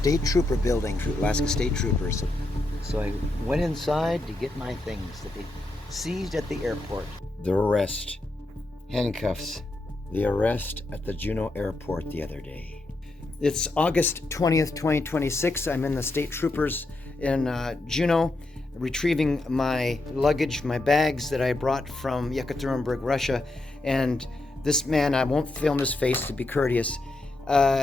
state trooper building, Alaska State Troopers. So I went inside to get my things that they seized at the airport. The arrest. Handcuffs. The arrest at the Juneau airport the other day. It's August 20th, 2026. I'm in the State Troopers in Juneau, retrieving my luggage, my bags that I brought from Yekaterinburg, Russia. And this man, I won't film his face to be courteous,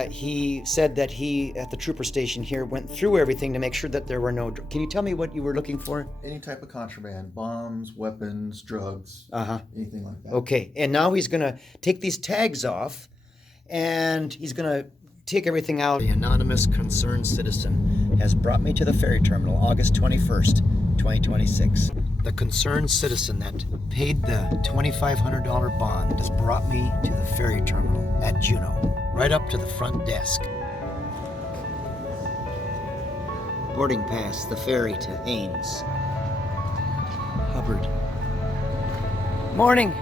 he said that he, at the trooper station here, went through everything to make sure that there were no... Can you tell me what you were looking for? Any type of contraband, bombs, weapons, drugs, anything like that. Okay, and now he's going to take these tags off, and he's going to take everything out. The anonymous concerned citizen has brought me to the ferry terminal, August 21st, 2026. The concerned citizen that paid the $2,500 bond has brought me to the ferry terminal at Juneau, right up to the front desk. Boarding pass, the ferry to Haines. Hubbard. Morning.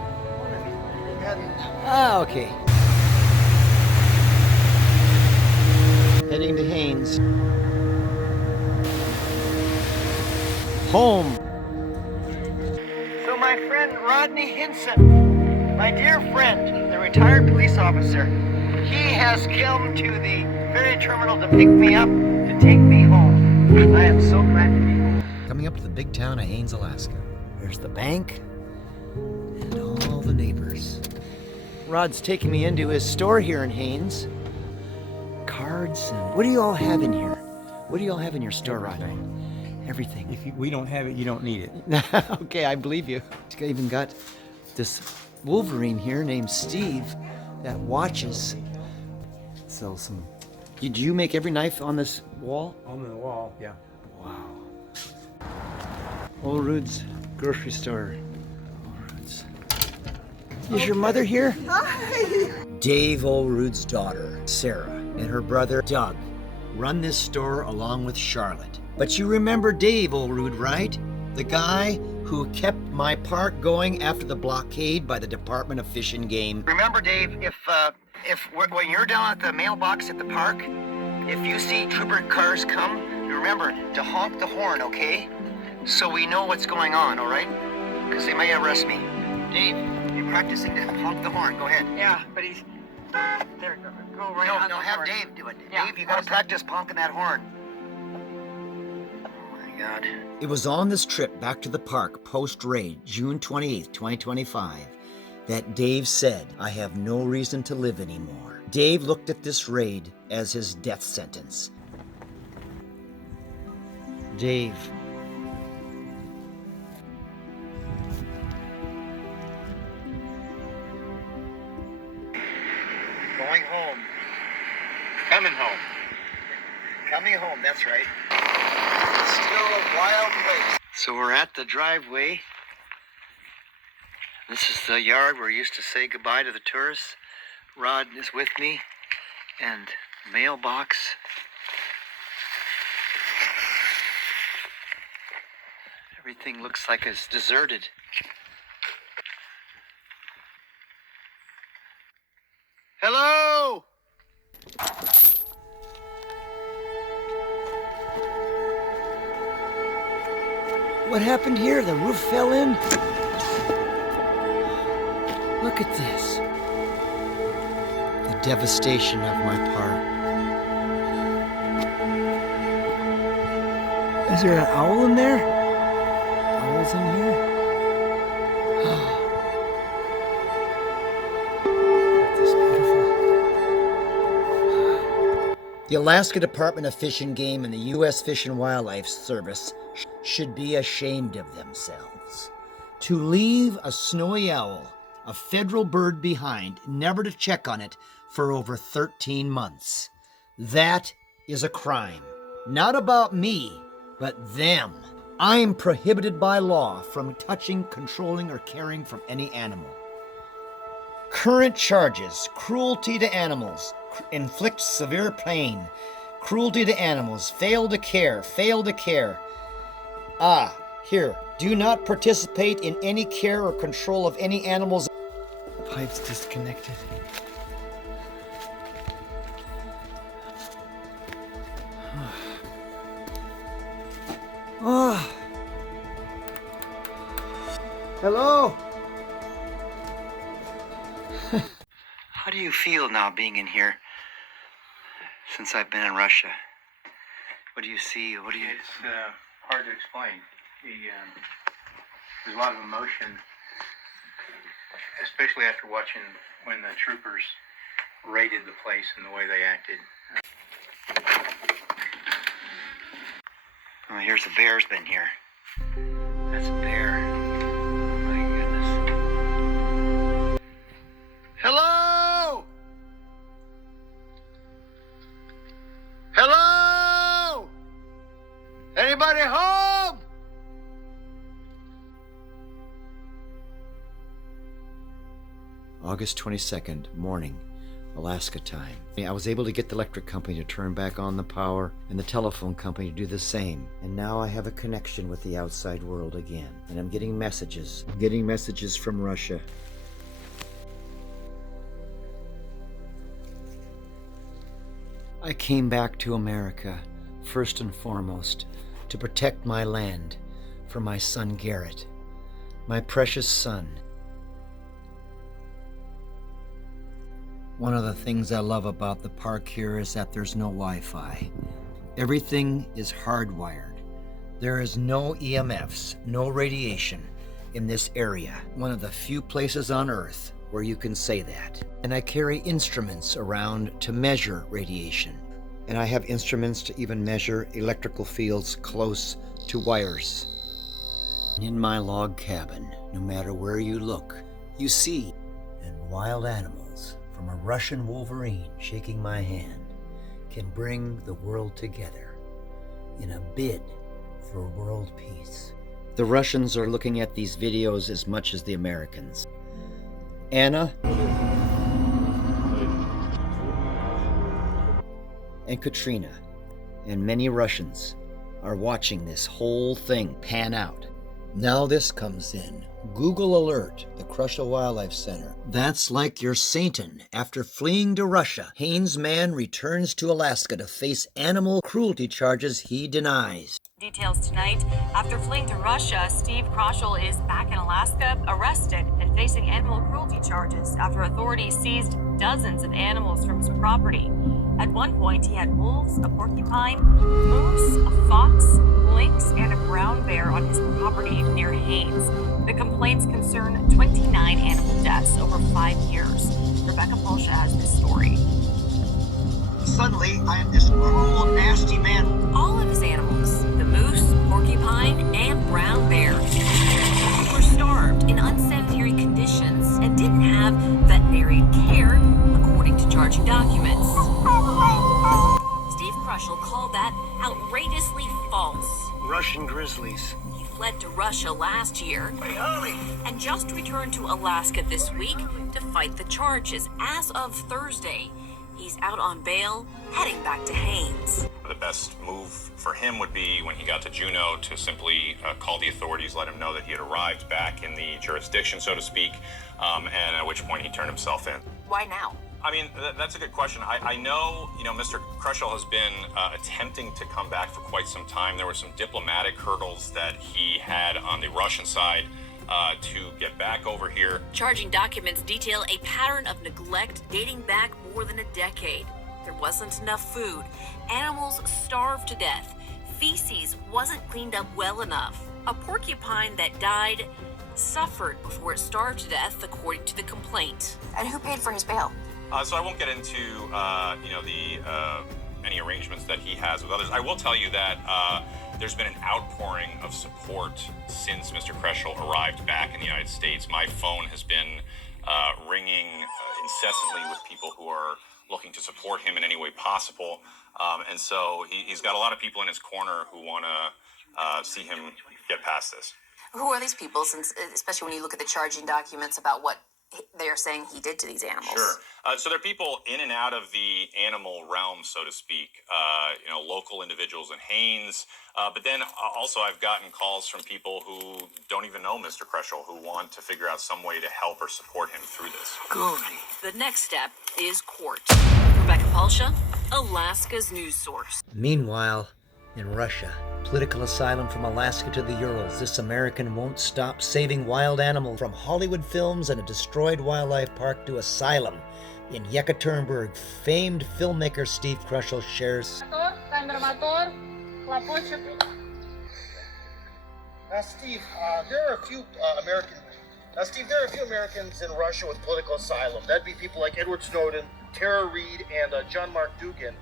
Ah, okay. Heading to Haines. Home. So my friend Rodney Hinson, my dear friend, the retired police officer, he has come to the ferry terminal to pick me up, to take me home. I am so glad to be home. Coming up to the big town of Haines, Alaska. There's the bank and all the neighbors. Rod's taking me into his store here in Haines. Cards and... What do you all have in here? What do you all have in your store, Rod? Everything. If we don't have it, you don't need it. Okay, I believe you. I even got this Wolverine here named Steve that watches. Sell some. Did you make every knife on this wall? On the wall, yeah. Wow. Old Rude's grocery store. Old Rude's. Is your mother here? Hi. Dave Oldrude's daughter, Sarah, and her brother, Doug, run this store along with Charlotte. But you remember Dave Oldrude, right? The guy who kept my park going after the blockade by the Department of Fish and Game. Remember, Dave, when you're down at the mailbox at the park, if you see trooper cars come, remember to honk the horn, okay? So we know what's going on, all right? Because they may arrest me. Dave, you're practicing to honk the horn. Go ahead. Yeah, but he's... There, go right on. No, have Dave do it. Yeah, Dave, you gotta practice honking that horn. God. It was on this trip back to the park post-raid, June 28th, 2025, that Dave said, I have no reason to live anymore. Dave looked at this raid as his death sentence. Dave. Going home. Coming home. Coming home, that's right. Still a wild place. So we're at the driveway. This is the yard where we used to say goodbye to the tourists. Rod is with me. And mailbox. Everything looks like it's deserted. Hello! What happened here? The roof fell in? Look at this. The devastation of my park. Is there an owl in there? Owls in here? This is beautiful. The Alaska Department of Fish and Game and the U.S. Fish and Wildlife Service should be ashamed of themselves. To leave a snowy owl, a federal bird, behind, never to check on it for over 13 months. That is a crime. Not about me, but them. I am prohibited by law from touching, controlling, or caring for any animal. Current charges: cruelty to animals, inflict severe pain, cruelty to animals, fail to care. Here, do not participate in any care or control of any animals. Pipe's disconnected. Hello? How do you feel now being in here since I've been in Russia? What do you see? What do you... It's hard to explain. There's a lot of emotion, especially after watching when the troopers raided the place and the way they acted. Oh, here's a bear's been here. That's a bear. My goodness. Hello? Hello? Anybody home? August 22nd, morning, Alaska time. I was able to get the electric company to turn back on the power and the telephone company to do the same. And now I have a connection with the outside world again. And I'm getting messages. I'm getting messages from Russia. I came back to America, first and foremost, to protect my land for my son Garrett, my precious son. One of the things I love about the park here is that there's no Wi-Fi. Everything is hardwired. There is no EMFs, no radiation in this area. One of the few places on Earth where you can say that. And I carry instruments around to measure radiation. And I have instruments to even measure electrical fields close to wires. In my log cabin, no matter where you look, you see wild animals. From a Russian Wolverine shaking my hand can bring the world together in a bid for world peace. The Russians are looking at these videos as much as the Americans. Anna and Katrina and many Russians are watching this whole thing pan out. Now this comes in. Google alert, the Kroschel Wildlife Center. That's like your Satan. After fleeing to Russia, Haines man returns to Alaska to face animal cruelty charges he denies. Details tonight. After fleeing to Russia, Steve Kroschel is back in Alaska, arrested and facing animal cruelty charges after authorities seized dozens of animals from his property. At one point, he had wolves, a porcupine, moose, a fox, lynx, and a brown bear on his property near Haines. The complaints concern 29 animal deaths over 5 years. Rebecca Polsha has this story. Suddenly, I am this cruel, nasty man. All of his animals, the moose, porcupine, and brown bear, were starved in unsanitary conditions and didn't have veterinary care, according to charging documents. Steve Kroschel called that outrageously false. Russian grizzlies. He fled to Russia last year and just returned to Alaska this week to fight the charges. As of Thursday, he's out on bail, heading back to Haines. The best move for him would be when he got to Juneau to simply call the authorities, let him know that he had arrived back in the jurisdiction, so to speak, and at which point he turned himself in. Why now? I mean, that's a good question. I know, Mr. Kroschel has been attempting to come back for quite some time. There were some diplomatic hurdles that he had on the Russian side to get back over here. Charging documents detail a pattern of neglect dating back more than a decade. There wasn't enough food. Animals starved to death. Feces wasn't cleaned up well enough. A porcupine that died suffered before it starved to death, according to the complaint. And who paid for his bail? So I won't get into, any arrangements that he has with others. I will tell you that there's been an outpouring of support since Mr. Kroschel arrived back in the United States. My phone has been ringing incessantly with people who are looking to support him in any way possible. And so he's got a lot of people in his corner who want to see him get past this. Who are these people, since, especially when you look at the charging documents about what they're saying he did to these animals? Sure. So there are people in and out of the animal realm, so to speak, local individuals in Haines. But then also I've gotten calls from people who don't even know Mr. Kroschel, who want to figure out some way to help or support him through this. Good. The next step is court. Rebecca Polsha, Alaska's news source. Meanwhile, In Russia, political asylum from Alaska to the Urals, this American won't stop saving wild animals. From Hollywood films and a destroyed wildlife park to asylum. In Yekaterinburg, famed filmmaker Steve Kroschel shares. Steve, there are a few Americans in Russia with political asylum. That'd be people like Edward Snowden, Tara Reid, and John Mark Dugan.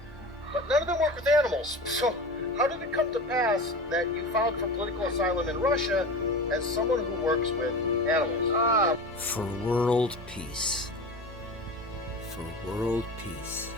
But none of them work with animals. So how did it come to pass that you filed for political asylum in Russia as someone who works with For world peace. For world peace.